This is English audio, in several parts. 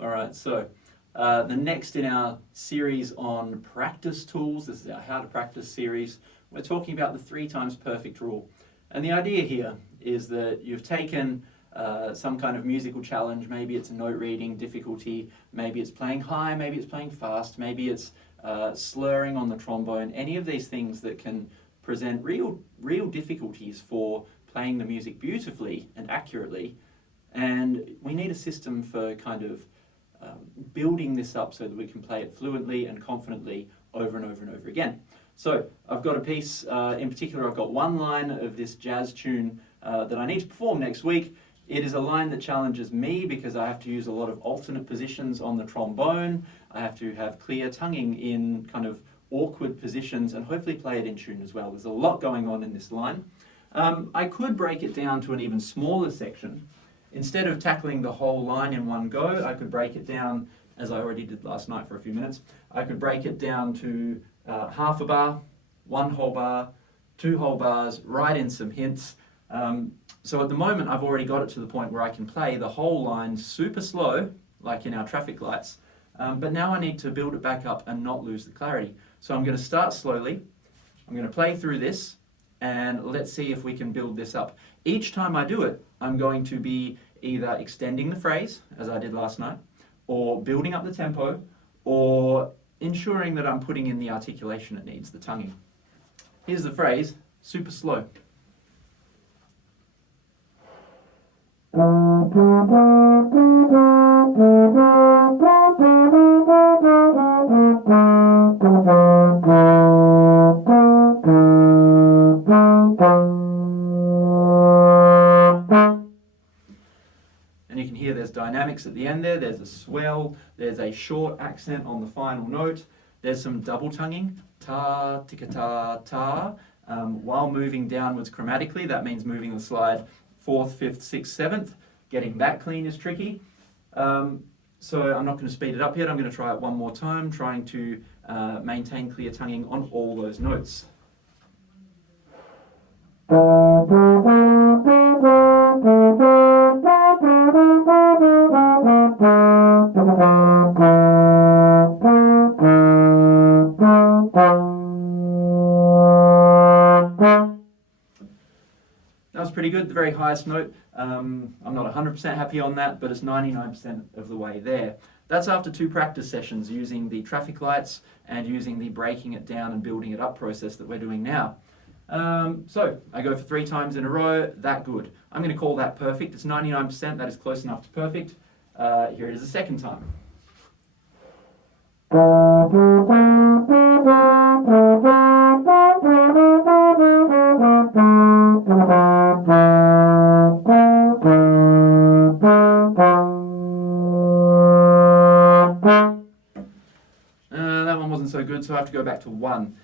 All right, so the next in our series on practice tools, this is our How to Practice series, we're talking about the 3 times perfect rule. And the idea here is that you've taken some kind of musical challenge, maybe it's a note reading difficulty, maybe it's playing high, maybe it's playing fast, maybe it's slurring on the trombone, any of these things that can present real difficulties for playing the music beautifully and accurately. And we need a system for kind of building this up so that we can play it fluently and confidently over and over and over again. So I've got a piece, in particular I've got one line of this jazz tune that I need to perform next week. It is a line that challenges me because I have to use a lot of alternate positions on the trombone. I have to have clear tonguing in kind of awkward positions and hopefully play it in tune as well. There's a lot going on in this line. I could break it down to an even smaller section. Instead of tackling the whole line in one go, I could break it down, as I already did last night for a few minutes, I could break it down to half a bar, 1 whole bar, 2 whole bars, write in some hints. So at the moment I've already got it to the point where I can play the whole line super slow, like in our traffic lights, but now I need to build it back up and not lose the clarity. So I'm going to start slowly, I'm going to play through this, and let's see if we can build this up. Each time I do it, I'm going to be either extending the phrase, as I did last night, or building up the tempo, or ensuring that I'm putting in the articulation it needs, the tonguing. Here's the phrase, super slow. And you can hear there's dynamics at the end there, there's a swell, there's a short accent on the final note, there's some double tonguing, ta, tika ta, ta, while moving downwards chromatically. That means moving the slide 4th, 5th, 6th, 7th. Getting that clean is tricky. So I'm not going to speed it up yet, I'm going to try it one more time, trying to maintain clear tonguing on all those notes. That was pretty good, the very highest note. I'm not 100% happy on that, but it's 99% of the way there. That's after 2 practice sessions using the traffic lights and using the breaking it down and building it up process that we're doing now. So I go for 3 times in a row, that good. I'm going to call that perfect. It's 99%, that is close enough to perfect. Here it is a second time. That one wasn't so good, so I have to go back to 1.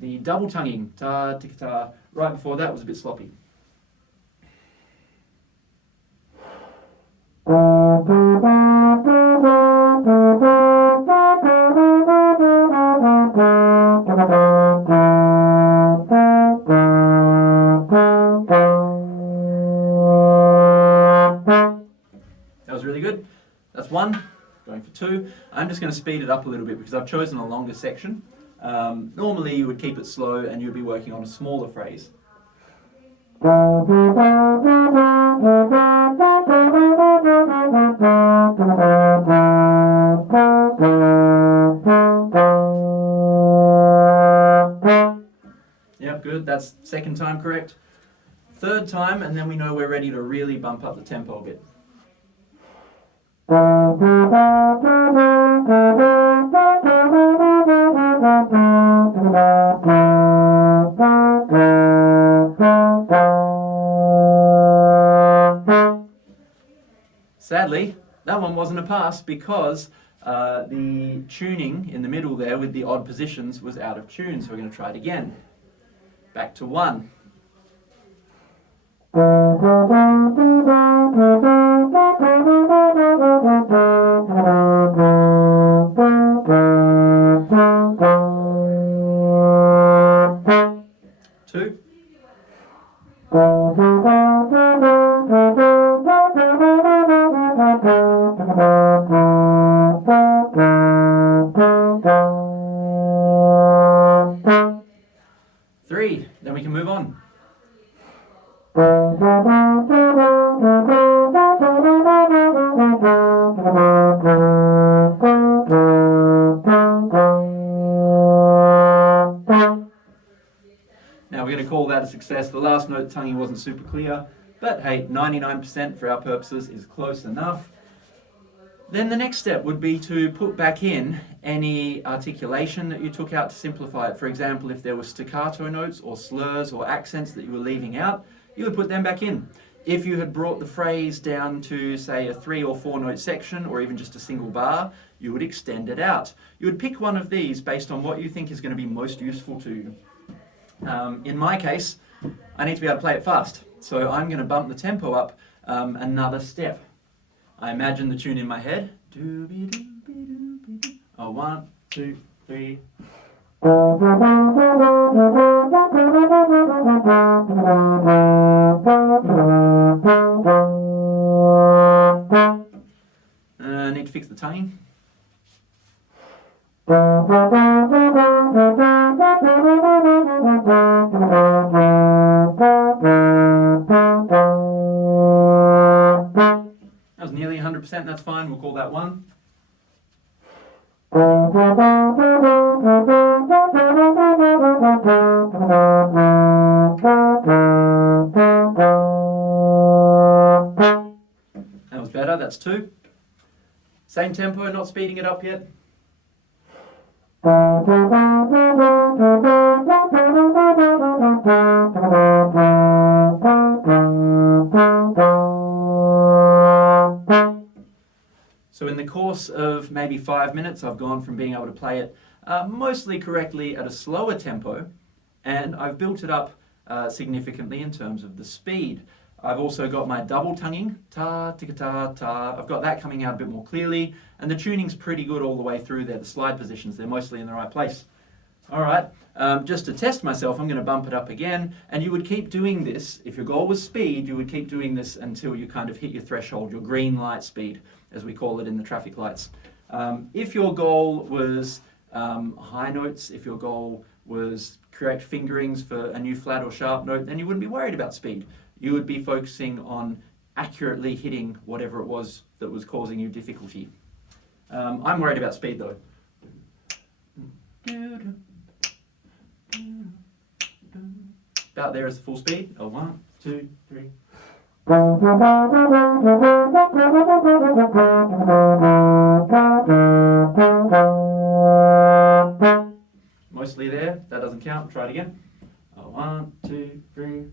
The double tonguing, ta, tika, ta, right before that was a bit sloppy. That was really good. That's 1. Going for 2. I'm just going to speed it up a little bit because I've chosen a longer section. Normally you would keep it slow and you'd be working on a smaller phrase. Yep, good. That's second time correct. Third time, and then we know we're ready to really bump up the tempo a bit. Sadly, that one wasn't a pass because the tuning in the middle there with the odd positions was out of tune, so we're going to try it again. Back to 1. Two. Now we're going to call that a success. The last note tonguing wasn't super clear, but hey, 99% for our purposes is close enough. Then the next step would be to put back in any articulation that you took out to simplify it. For example, if there were staccato notes or slurs or accents that you were leaving out, you would put them back in. If you had brought the phrase down to, say, a 3 or 4 note section, or even just a single bar, you would extend it out. You would pick one of these based on what you think is going to be most useful to you. In my case, I need to be able to play it fast, so I'm going to bump the tempo up another step. I imagine the tune in my head. Oh, 1, 2, 3. I need to fix the tonguing. That was nearly 100%, that's fine, we'll call that 1. That was better, that's 2. Same tempo, not speeding it up yet. So in the course of maybe 5 minutes, I've gone from being able to play it mostly correctly at a slower tempo, and I've built it up significantly in terms of the speed. I've also got my double tonguing, ta, tika, ta, ta. I've got that coming out a bit more clearly, and the tuning's pretty good all the way through there. The slide positions, they're mostly in the right place. All right, just to test myself, I'm going to bump it up again, and you would keep doing this. If your goal was speed, you would keep doing this until you kind of hit your threshold, your green light speed, as we call it in the traffic lights. If your goal was high notes, if your goal was correct fingerings for a new flat or sharp note, then you wouldn't be worried about speed. You would be focusing on accurately hitting whatever it was that was causing you difficulty. I'm worried about speed though. About there is the full speed. 1, 2, 3. Mostly there, that doesn't count, try it again. 1, 2, 3.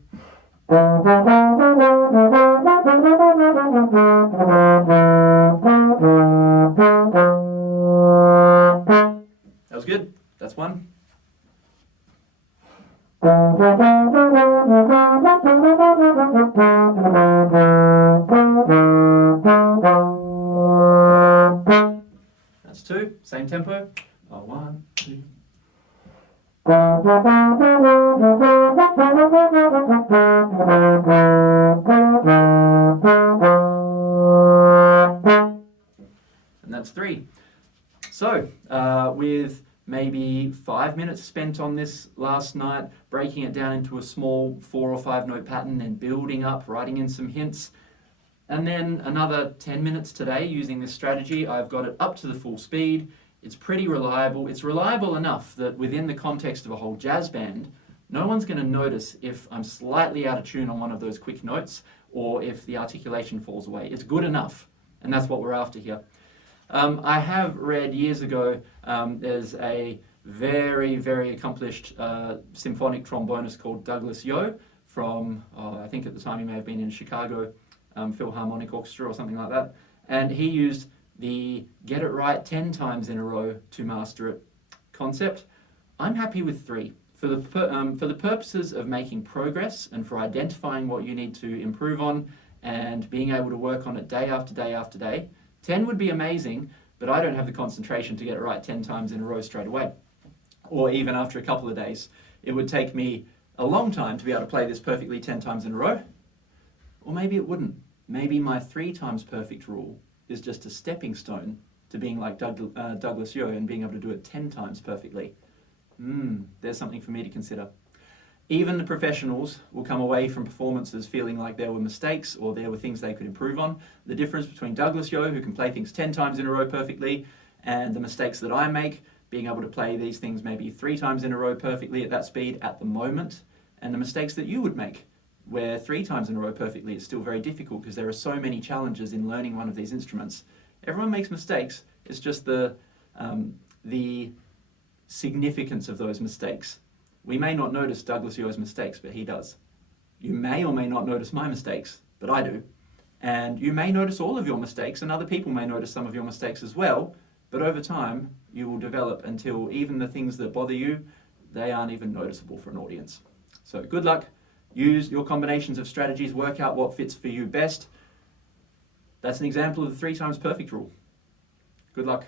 That was good, that's 1. That's 2, same tempo. 1, 2. And that's 3. So, with maybe 5 minutes spent on this last night, breaking it down into a small 4 or 5 note pattern and building up, writing in some hints, and then another 10 minutes today using this strategy, I've got it up to the full speed. It's pretty reliable. It's reliable enough that within the context of a whole jazz band, no one's going to notice if I'm slightly out of tune on one of those quick notes or if the articulation falls away. It's good enough, and that's what we're after here. I have read years ago, there's a very, very accomplished symphonic trombonist called Douglas Yeo from, I think at the time he may have been in Chicago Philharmonic Orchestra or something like that, and he used the get it right 10 times in a row to master it concept. I'm happy with 3. For the purposes of making progress and for identifying what you need to improve on and being able to work on it day after day after day, 10 would be amazing, but I don't have the concentration to get it right 10 times in a row straight away, or even after a couple of days. It would take me a long time to be able to play this perfectly 10 times in a row, or maybe it wouldn't. Maybe my 3 times perfect rule is just a stepping stone to being like Douglas Yeo and being able to do it 10 times perfectly. There's something for me to consider. Even the professionals will come away from performances feeling like there were mistakes or there were things they could improve on. The difference between Douglas Yeo, who can play things 10 times in a row perfectly, and the mistakes that I make, being able to play these things maybe 3 times in a row perfectly at that speed at the moment, and the mistakes that you would make, where 3 times in a row perfectly is still very difficult because there are so many challenges in learning one of these instruments. Everyone makes mistakes, it's just the significance of those mistakes. We may not notice Douglas Yeo's mistakes, but he does. You may or may not notice my mistakes, but I do. And you may notice all of your mistakes, and other people may notice some of your mistakes as well, but over time, you will develop until even the things that bother you, they aren't even noticeable for an audience. So good luck. Use your combinations of strategies, work out what fits for you best. That's an example of the 3 times perfect rule. Good luck.